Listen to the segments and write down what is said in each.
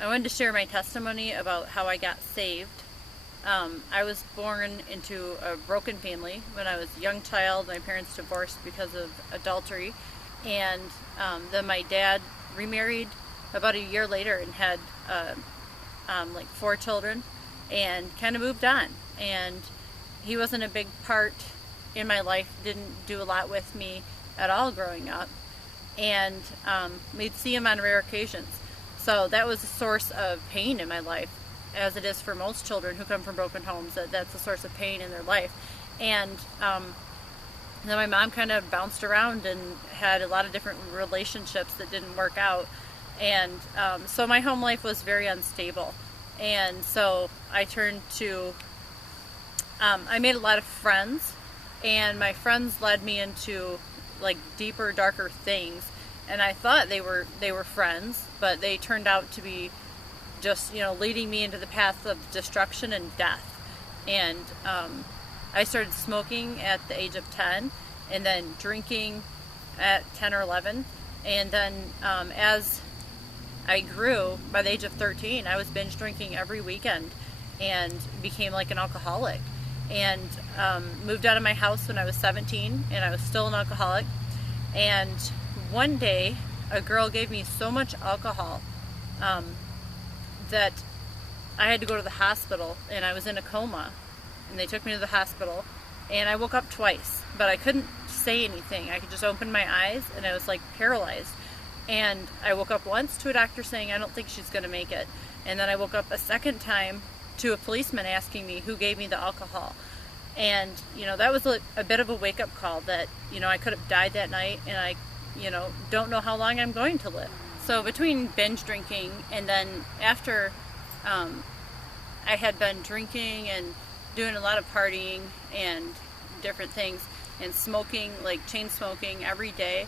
I wanted to share my testimony about how I got saved. I was born into a broken family when I was a young child. My parents divorced because of adultery, and then my dad remarried about a year later and had like 4 children, and kind of moved on. And he wasn't a big part in my life, didn't do a lot with me at all growing up, and we'd see him on rare occasions. So that was a source of pain in my life, as it is for most children who come from broken homes. That's a source of pain in their life. And then my mom kind of bounced around and had a lot of different relationships that didn't work out. And so my home life was very unstable. And so I turned to, I made a lot of friends, and my friends led me into like deeper, darker things. And I thought they were friends, but they turned out to be just, leading me into the path of destruction and death. And I started smoking at the age of 10, and then drinking at 10 or 11. And then as I grew, by the age of 13, I was binge drinking every weekend and became like an alcoholic. And moved out of my house when I was 17, and I was still an alcoholic. And one day, a girl gave me so much alcohol that I had to go to the hospital, and I was in a coma, and they took me to the hospital, and I woke up twice, but I couldn't say anything. I could just open my eyes, and I was like paralyzed. And I woke up once to a doctor saying, I don't think she's going to make it. And then I woke up a second time to a policeman asking me who gave me the alcohol. And, that was a bit of a wake-up call that, I could have died that night, and I don't know how long I'm going to live. So between binge drinking and then after I had been drinking and doing a lot of partying and different things and smoking, like chain smoking every day,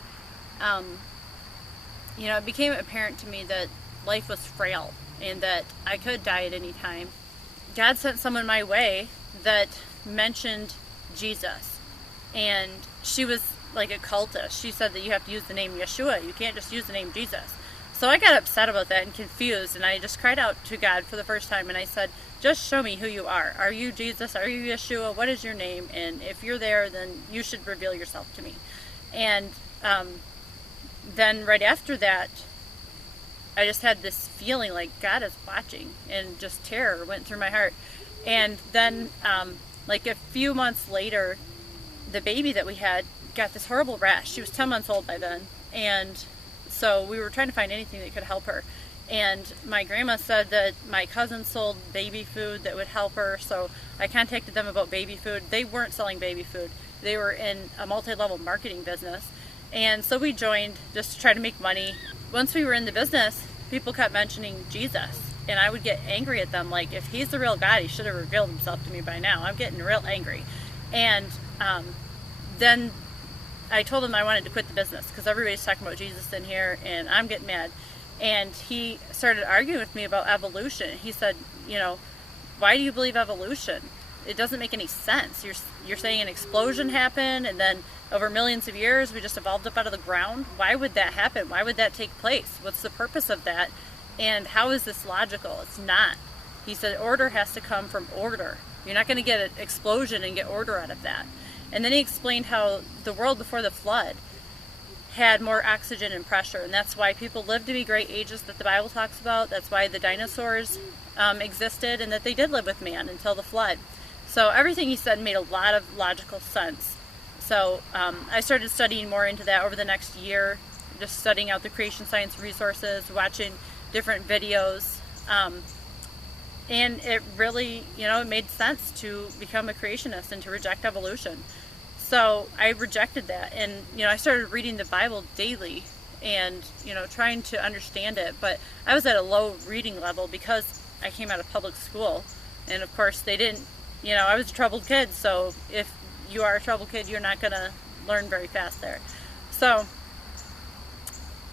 it became apparent to me that life was frail and that I could die at any time. God sent someone my way that mentioned Jesus, and she was like a cultist. She said that you have to use the name Yeshua. You can't just use the name Jesus. So I got upset about that and confused, and I just cried out to God for the first time, and I said, just show me who you are. Are you Jesus? Are you Yeshua? What is your name? And if you're there, then you should reveal yourself to me. And then right after that, I just had this feeling like God is watching, and just terror went through my heart. And then like a few months later, the baby that we had got this horrible rash. She was 10 months old by then, and so we were trying to find anything that could help her. And my grandma said that my cousin sold baby food that would help her, so I contacted them about baby food. They weren't selling baby food. They were in a multi-level marketing business. And so we joined just to try to make money. Once we were in the business, people kept mentioning Jesus, and I would get angry at them, like, if he's the real God, he should have revealed himself to me by now. I'm getting real angry. And then I told him I wanted to quit the business because everybody's talking about Jesus in here, and I'm getting mad. And he started arguing with me about evolution. He said, why do you believe evolution? It doesn't make any sense. You're saying an explosion happened, and then over millions of years we just evolved up out of the ground? Why would that happen? Why would that take place? What's the purpose of that? And how is this logical? It's not. He said order has to come from order. You're not going to get an explosion and get order out of that. And then he explained how the world before the flood had more oxygen and pressure, and that's why people lived to be great ages that the Bible talks about. That's why the dinosaurs existed, and that they did live with man until the flood. So everything he said made a lot of logical sense. So I started studying more into that over the next year, just studying out the creation science resources, watching different videos, and it really, it made sense to become a creationist and to reject evolution. So I rejected that, and I started reading the Bible daily and trying to understand it. But I was at a low reading level because I came out of public school, and of course they didn't. I was a troubled kid, so if you are a troubled kid, you're not going to learn very fast there. So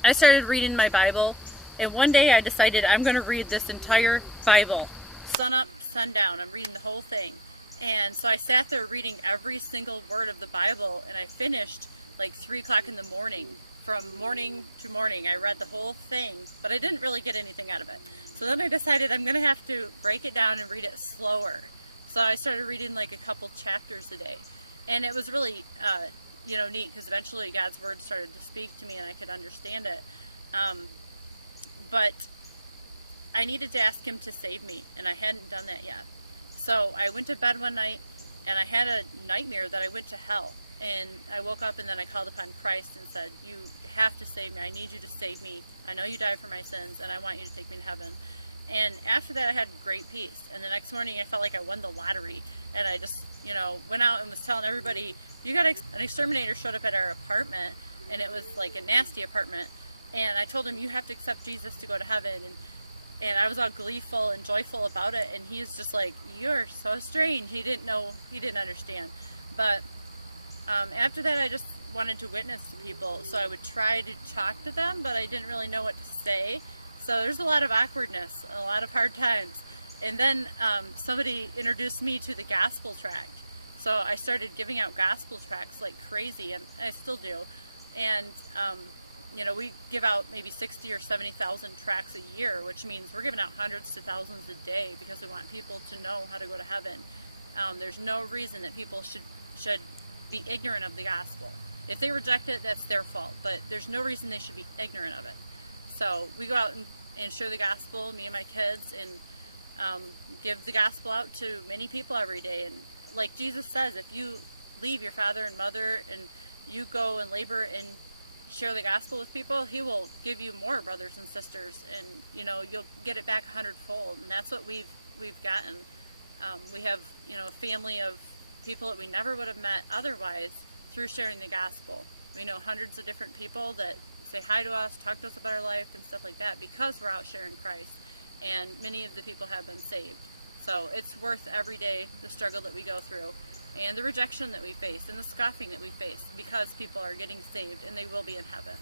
I started reading my Bible, and one day I decided I'm going to read this entire Bible, sun up, sun down. I'm reading the whole thing. And so I sat there reading every single word of the Bible, and I finished like 3 o'clock in the morning from morning to morning. I read the whole thing, but I didn't really get anything out of it. So then I decided I'm going to have to break it down and read it slower. So I started reading like a couple chapters a day. And it was really, neat, because eventually God's Word started to speak to me and I could understand it. But I needed to ask Him to save me, and I hadn't done that yet. So I went to bed one night, and I had a nightmare that I went to hell. And I woke up, and then I called upon Christ and said, you have to save me. I need you to save me. I know you died for my sins, and I want you to take me to heaven. And after that, I had great peace. And the next morning, I felt like I won the lottery. And I just, went out and was telling everybody, an exterminator showed up at our apartment, and it was like a nasty apartment. And I told him, you have to accept Jesus to go to heaven. And I was all gleeful and joyful about it. And he was just like, you're so strange. He didn't understand. But after that, I just wanted to witness to people. So I would try to talk to them, but I didn't really know what to say. So there's a lot of awkwardness, a lot of hard times. And then somebody introduced me to the gospel tract. So I started giving out gospel tracts like crazy, and I still do. And, we give out maybe 60 or 70,000 tracts a year, which means we're giving out hundreds to thousands a day because we want people to know how to go to heaven. There's no reason that people should be ignorant of the gospel. If they reject it, that's their fault, but there's no reason they should be ignorant of it. So we go out and share the gospel, me and my kids, and give the gospel out to many people every day. And like Jesus says, if you leave your father and mother and you go and labor and share the gospel with people, He will give you more brothers and sisters, and you'll get it back 100-fold. And that's what we've gotten. We have a family of people that we never would have met otherwise through sharing the gospel. We know hundreds of different people that say hi to us, talk to us about our life and stuff like that because we're out sharing Christ, and many of the people have been saved. So it's worth every day the struggle that we go through and the rejection that we face and the scoffing that we face because people are getting saved and they will be in heaven.